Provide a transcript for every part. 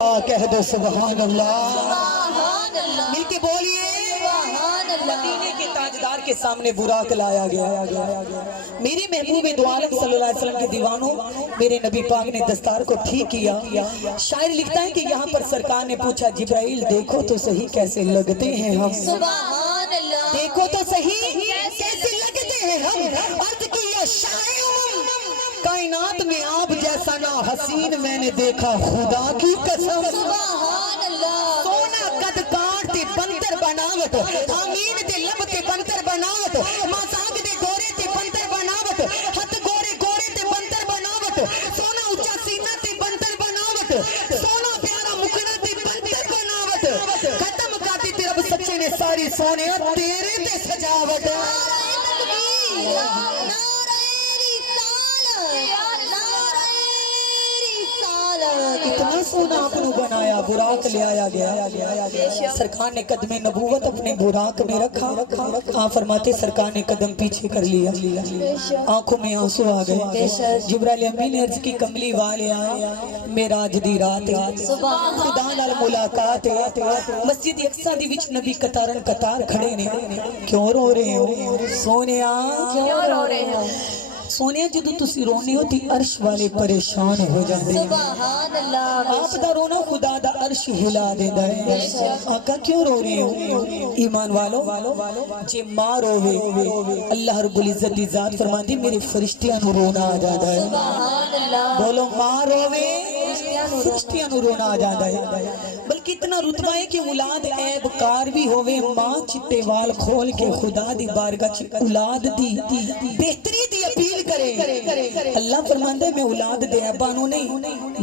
کہہ دو سبحان اللہ، مل کے بولیے مدینے کے تاجدار کے سامنے براق لایا گیا۔ میری محبوب دو عالم صلی اللہ علیہ وسلم کے دیوانوں، میرے نبی پاک نے دستار کو ٹھیک کیا۔ شاعر لکھتا ہے کہ یہاں پر سرکار نے پوچھا جبرائیل دیکھو تو صحیح کیسے لگتے ہیں ہم، دیکھو تو صحیح کیسے لگتے ہیں ہم۔ عرض کی یا شاعر کائنات میں آپ جیسا نا حسین میں نے دیکھا خدا کی قسم۔ سونا قد کاٹ تے بنتر بناوت، آمین دے لب تے بنتر بناوت، مازاگ دے گورے تے بنتر بناوت، ہتھ گورے گورے تے بنتر بناوت، سونا اچھا سینہ تے بنتر بناوت، سونا پیارا مکڑا تے بنتر بناوت، ختم کاتی تے رب سچے نے ساری سونے تیرے تے سجاوت۔ اتنا سونا اپنو بنایا، براق لے آیا گیا۔ سرکار نے قدم نبوت اپنے براق میں رکھا، فرماتے سرکار نے قدم پیچھے کر لیا، آنکھوں میں آنسو آ گئے۔ جبرائیل امین نے عرض کی کملی والے آیا، معراج دی رات خدا نال ملاقات، مسجد اقصی دی وچ نبی قطارن قطار کھڑے نے۔ کیوں رو رہے ہو سونیا، کیوں رو رہے ہو سونیا؟ جدو تسی رونے ہو تی عرش والے پریشان ہو جاندے، آپ دا رونا خدا دا عرش ہلا دیندا ہے۔ آقا کیوں رو رہے ہو؟ ایمان والو جے ماں روے اللہ رب العزت دی ذات فرماندی میرے فرشتیاں نو رونا آ جاتا ہے۔ بولو ماں روے فرشتیاں نو رونا آ جاتا ہے۔ بلکہ اتنا رتبہ ہے کہ اولاد عیب کار بھی ہوئے، ماں چٹے وال کھول کے خدا دی بارگاہ اولاد دی بہتری دی اپیل کرے۔ اللہ فرماندے میں اولاد دے عیبانوں نہیں،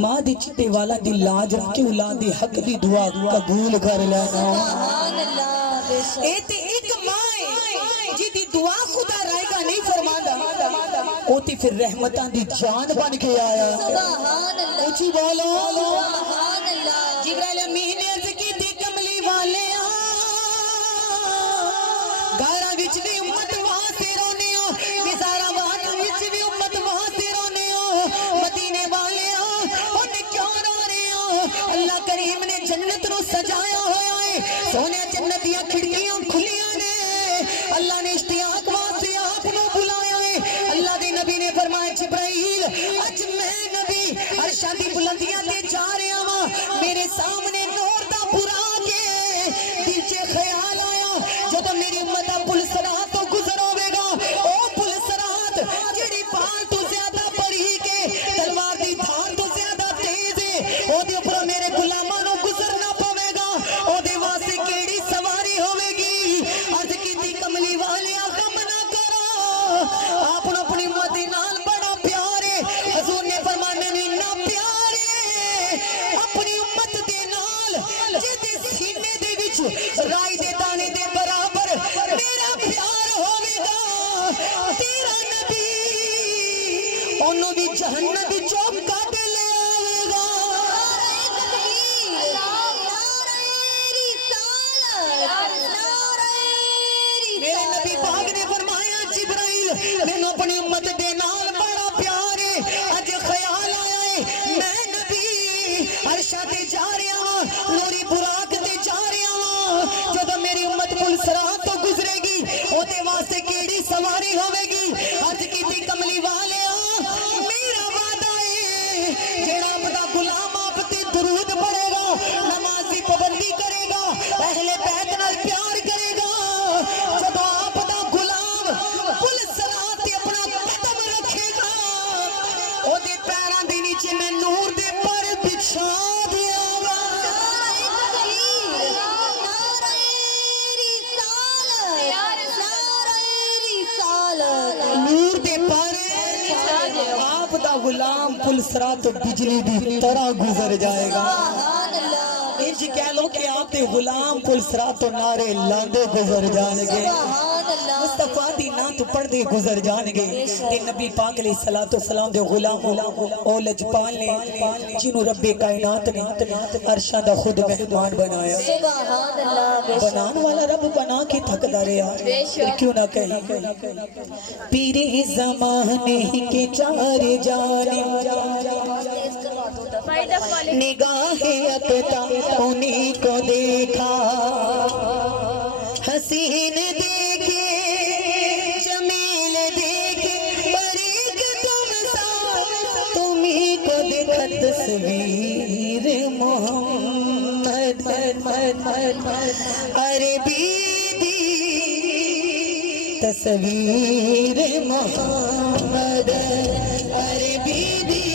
ماں دی چٹے والا دی لاج رکھ کے اولاد دی حق دی دعا قبول کر لینا۔ اے تے ایک ماں جی دی دعا خدا رائے گا نہیں فرماندا، او تے پھر رحمتاں دی جان بن کے آیا۔ اونچی بولو جبرائیل امین نے عرض کی تھی کملی والے گارا وچ بھی امت واسطے رونے ہو، نظارہ بات وچ بھی امت واسطے رونے ہو، مدینے والے انہیں کیوں رو رہے ہو؟ اللہ کریم نے جنت نو سجایا ہویا ہے، سونے جنتیاں کھڑکیاں کھلیاں نے، اللہ نے اشتیاق واسطے آپ نو بلایا ہے۔ اللہ دے نبی نے فرمایا جبرائیل اج میں نبی عرشاں دی بلندیاں تے جا رہا ہاں، میرے سامنے نور دا براق ہے، دل چے خیال آیا جدو میری امت پل صراط تو گزر ہوئے گا، او پل صراط جڑی پال تو زیادہ بڑی کے تلوار دی دھار تو زیادہ تیز ہے، او دے اوپر میرے غلامانوں گزرنا پوے گا، او دے واسطے کیڑی سواری ہوئے گی۔ عرض کی تھی کملی والیا غم نہ کرو، آپ اپنی امت دے نال بڑا پیار ہے، حضور نے فرمایا نہیں نہ پیار ہے اپنی امت دے نال جدے سینے دے وچ رائی دے دانے دے برابر میرا پیار ہوئے گا، تیرا نبی انہوں بھی جہنم دی چوکا دے لے آئے گا۔ میرے نبی پاک نے فرمایا جبرائیل میں نے اپنی امت دے نال بڑا پیار ہے، اج خیال آیا ہے میں نبی عرشاں تے جا رہا ہاں، نوری براق تے جا رہا ہاں، جدو میری امت پل صراط تو گزرے گی او دے واسطے کیڑی سواری ہوئے گی۔ عرض کی تھی کملی والے میرا وعدہ ہے جیڑا اپنا غلام آپ تے درود پڑھے گا، نماز دی پابندی کرے گا، اہل بیت نال پیار کرے گا، جدو آپ دا غلام پل صراط تے اپنا قدم رکھے گا، او دے پیراں دے نیچے میں نور دے پر بچھا دیا گا۔ نور دے پارے آپ دا غلام پل صراط تو بجلی دی طرح گزر جائے گا۔ انج کہہ لو کہ آپ دے غلام پل صراط تو نعرے لاندے گزر جائیں گے، مصطفیٰ دی نا تو پڑھ دے گزر جائیں گے۔ تے نبی پاک علیہ السلام دے غلام او لجپال نے جنہوں رب کائنات نے عرشاں دا خود مہمان بنایا، بنان والا رب بنا کے تھک داریا، کیوں نہ کہیں پیر زمانے کے چار جانے نگاہ اقتا انہیں کو دیکھا حسین دیکھے جمیل دیکھے باریک تم سا تمہیں کو دیکھا تصویر محمد عربی دی تصویر محمد عربی دی